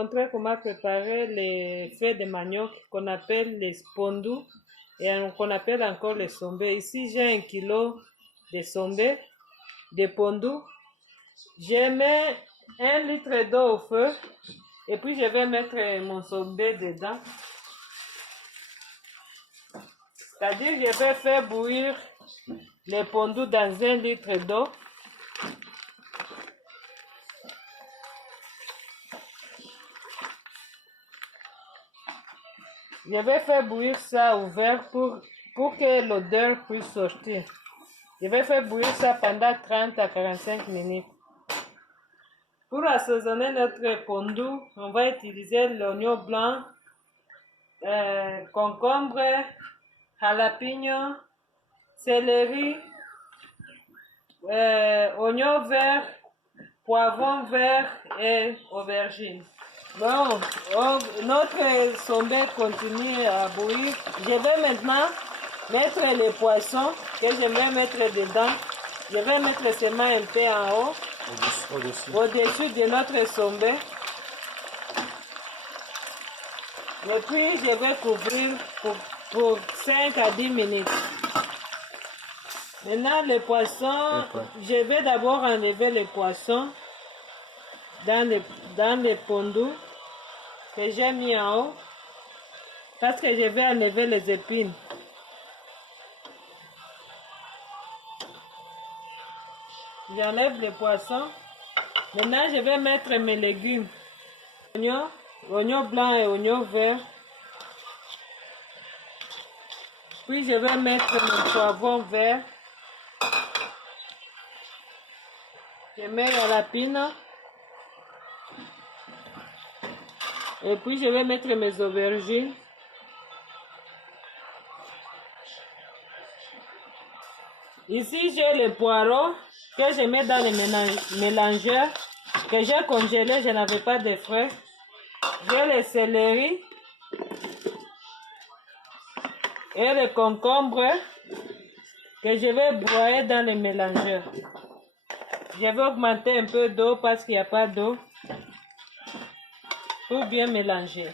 montrer comment préparer les feuilles de manioc qu'on appelle les pondu et qu'on appelle encore les sombés. Ici, j'ai 1 kilo de sombés, de pondu. Je mets 1 litre d'eau au feu et puis je vais mettre mon sombé dedans. C'est-à-dire je vais faire bouillir les pondus dans 1 litre d'eau. Je vais faire bouillir ça ouvert pour que l'odeur puisse sortir. Je vais faire bouillir ça pendant 30 à 45 minutes. Pour assaisonner notre pondu, on va utiliser l'oignon blanc, concombre, jalapeno, céleri, oignon vert, poivron vert et aubergine. Bon, notre sombé continue à bouillir. Je vais maintenant mettre les poissons que je vais mettre dedans. Je vais mettre seulement un peu en haut, au-dessus de notre sombé. Et puis je vais couvrir pour 5 à 10 minutes. Maintenant les poissons, je vais d'abord enlever les poissons dans les pondus que j'ai mis en haut parce que je vais enlever les épines. J'enlève les poissons. Maintenant je vais mettre mes légumes. Oignon blanc et oignon vert. Puis je vais mettre mon poivron vert. Je mets jalapeno. Et puis je vais mettre mes aubergines. Ici j'ai les poireaux que je mets dans les mélangeurs que j'ai congelés, je n'avais pas de frais. J'ai le céleri et le concombre que je vais broyer dans les mélangeurs. Je vais augmenter un peu d'eau parce qu'il n'y a pas d'eau pour bien mélanger.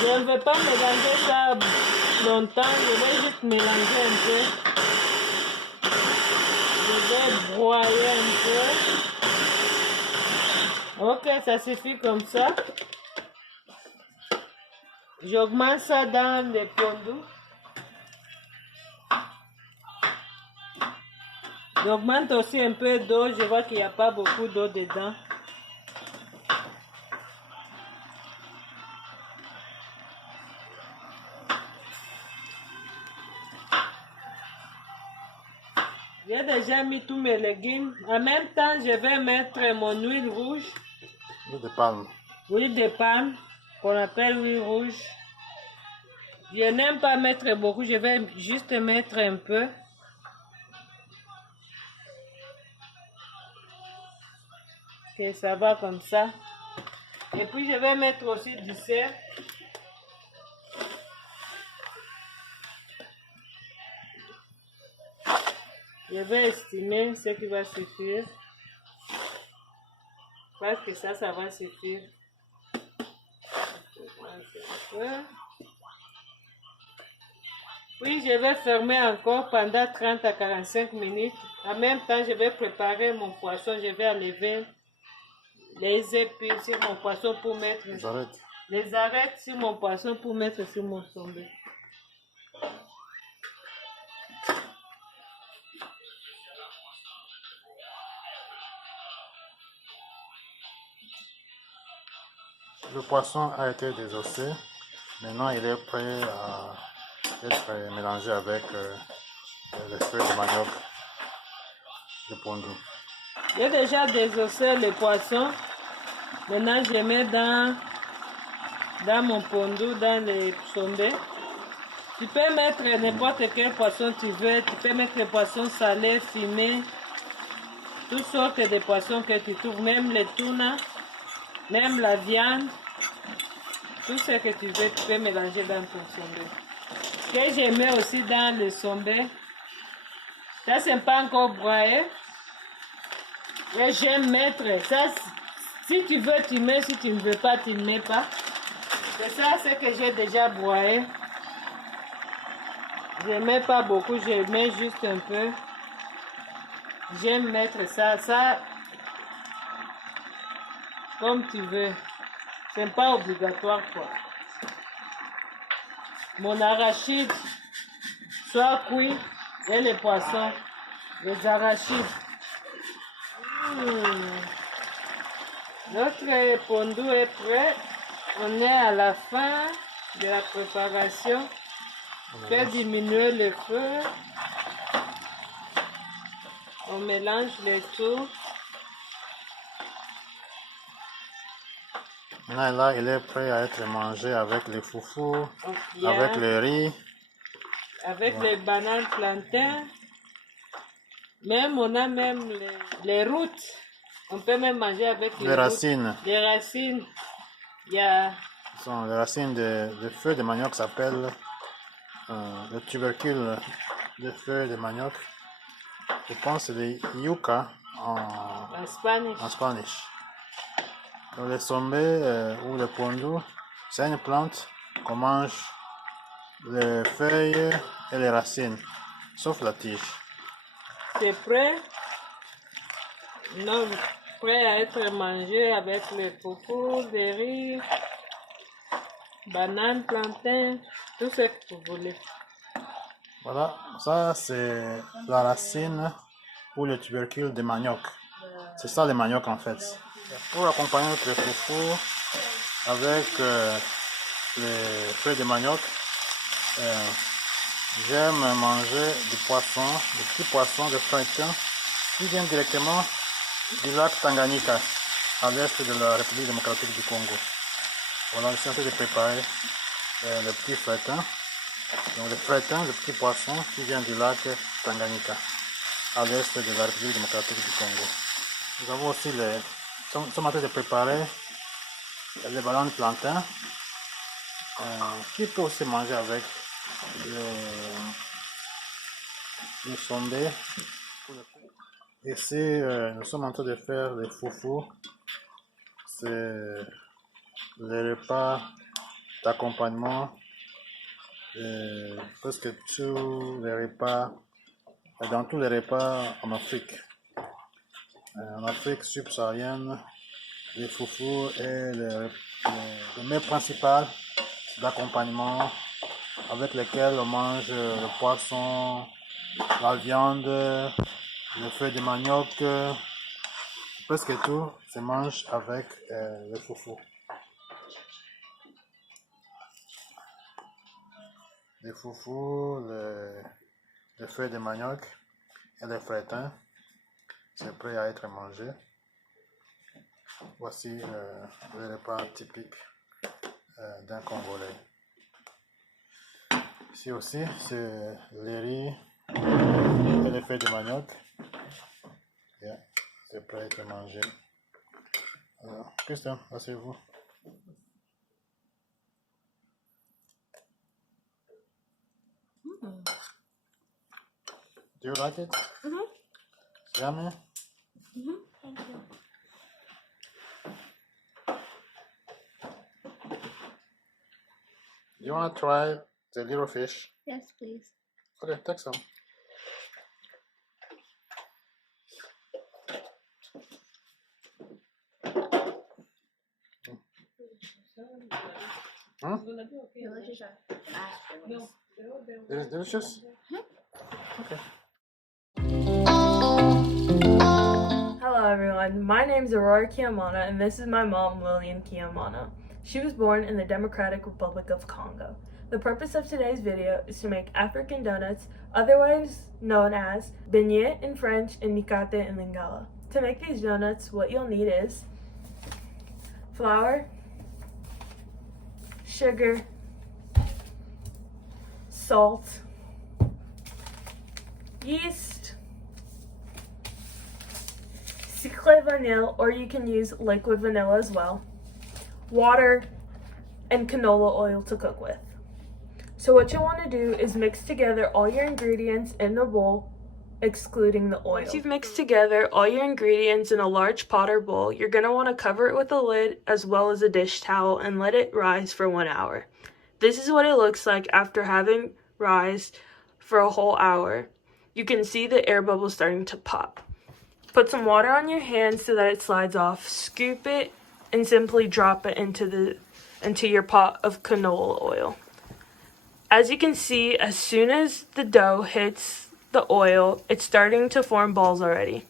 Je ne vais pas mélanger ça longtemps, je vais juste mélanger un peu. Je vais broyer un peu. Ok, ça suffit comme ça. J'augmente ça dans les pondus. J'augmente aussi un peu d'eau, je vois qu'il n'y a pas beaucoup d'eau dedans. J'ai déjà mis tous mes légumes. En même temps, je vais mettre mon huile rouge. Huile de palme. Huile de palme, qu'on appelle huile rouge. Je n'aime pas mettre beaucoup, je vais juste mettre un peu. Que ça va comme ça. Et puis je vais mettre aussi du sel. Je vais estimer ce qui va suffire. Parce que ça va suffire. Puis je vais fermer encore pendant 30 à 45 minutes. En même temps, je vais préparer mon poisson. Je vais enlever les épines sur mon poisson pour mettre les arêtes sur mon poisson pour mettre sur mon sombé. Le poisson a été désossé. Maintenant, il est prêt à être mélangé avec les feuilles de manioc de pondu. J'ai déjà désossé le poisson. Maintenant, je mets dans mon pondu, dans les sombés. Tu peux mettre n'importe quel poisson tu veux. Tu peux mettre les poissons salés, fumés, toutes sortes de poissons que tu trouves, même les tunas, même la viande. Tout ce que tu veux, tu peux mélanger dans ton sombé. Ce que je mets aussi dans le sombé, ça c'est pas encore broyé. Et j'aime mettre ça. Si tu veux, tu mets. Si tu ne veux pas, tu ne mets pas. C'est ça, c'est que j'ai déjà broyé. Je ne mets pas beaucoup, je mets juste un peu. J'aime mettre ça. Ça, comme tu veux. C'est pas obligatoire, quoi. Mon arachide soit cuit et les poissons, les arachides. Notre pondu est prêt. On est à la fin de la préparation. Fait diminuer le feu. On mélange le tout. Maintenant, là, il est prêt à être mangé avec les foufous, avec le riz. Avec les bananes plantains. Même, on a même les roots. On peut même manger avec les racines. Les racines. Ce sont les racines de feuilles de manioc, s'appelle le tubercule de feuilles de manioc. Je pense que c'est les yucca en Spanish. Donc, le sombé ou le pondu, c'est une plante qu'on mange les feuilles et les racines, sauf la tige. C'est prêt. Non, prêt à être mangé avec le fufu, le riz, bananes, plantains, tout ce que vous voulez. Voilà, ça c'est la racine ou le tubercule de manioc. C'est ça le manioc en fait. Pour accompagner notre fufu avec les feuilles de manioc, j'aime manger du poisson, des petits poissons de feuilleton qui viennent directement du lac Tanganyika, à l'est de la République démocratique du Congo. Voilà, je suis en train de préparer le petit feuilleton. Donc le feuilleton, le petit poisson qui vient du lac Tanganyika, à l'est de la République démocratique du Congo. Nous avons aussi nous sommes en train de préparer les bananes plantains, qui peut aussi manger avec le sombé. Ici, nous sommes en train de faire les foufous. C'est les repas d'accompagnement. Presque tous les repas, dans tous les repas en Afrique. En Afrique subsaharienne, les foufous est le mets principal d'accompagnement avec lesquels on mange le poisson, la viande, les feuilles de manioc, presque tout se mange avec le foufou. Les foufous, les feuilles de manioc et les feuilletons, c'est prêt à être mangé. Voici le repas typique d'un Congolais. Ici aussi, c'est les riz et les feuilles de manioc. Yeah, c'est prêt à être mangé. Alors, Christian, asseyez-vous. Do you like it? It's yummy? Thank you. Do you want to try the little fish? Yes, please. Okay, take some. Delicious. It is delicious? Okay. Hello everyone, my name is Kiamana and this is my mom, McLean County. She was born in the Democratic Republic of Congo. The purpose of today's video is to make African donuts, otherwise known as beignet in French and Mikate in Lingala. To make these donuts, what you'll need is flour, sugar, salt, yeast, secret vanilla, or you can use liquid vanilla as well, water, and canola oil to cook with. So what you want to do is mix together all your ingredients in a bowl excluding the oil. Once you've mixed together all your ingredients in a large pot or bowl, you're going to want to cover it with a lid as well as a dish towel and let it rise for 1 hour. This is what it looks like after having rise for a whole hour. You can see the air bubbles starting to pop. Put some water on your hands so that it slides off. Scoop it and simply drop it into your pot of canola oil. As you can see, as soon as the dough hits the oil, it's starting to form balls already.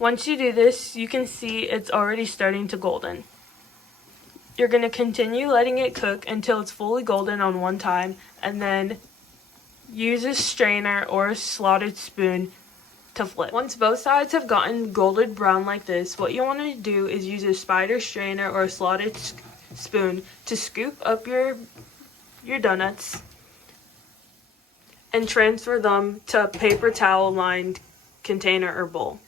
Once you do this, you can see it's already starting to golden. You're going to continue letting it cook until it's fully golden on one time, and then use a strainer or a slotted spoon to flip. Once both sides have gotten golden brown like this, what you want to do is use a spider strainer or a slotted spoon to scoop up your donuts and transfer them to a paper towel lined container or bowl.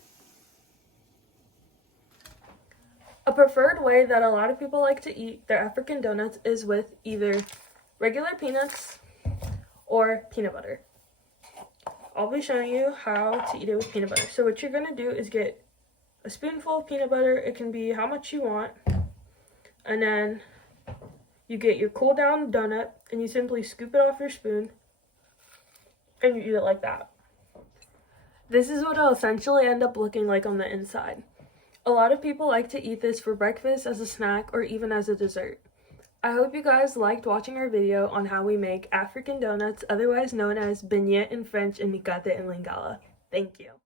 A preferred way that a lot of people like to eat their African donuts is with either regular peanuts or peanut butter. I'll be showing you how to eat it with peanut butter. So what you're going to do is get a spoonful of peanut butter. It can be how much you want. And then you get your cool down donut and you simply scoop it off your spoon and you eat it like that. This is what it'll essentially end up looking like on the inside. A lot of people like to eat this for breakfast, as a snack, or even as a dessert. I hope you guys liked watching our video on how we make African donuts, otherwise known as beignet in French and Mikate in Lingala. Thank you.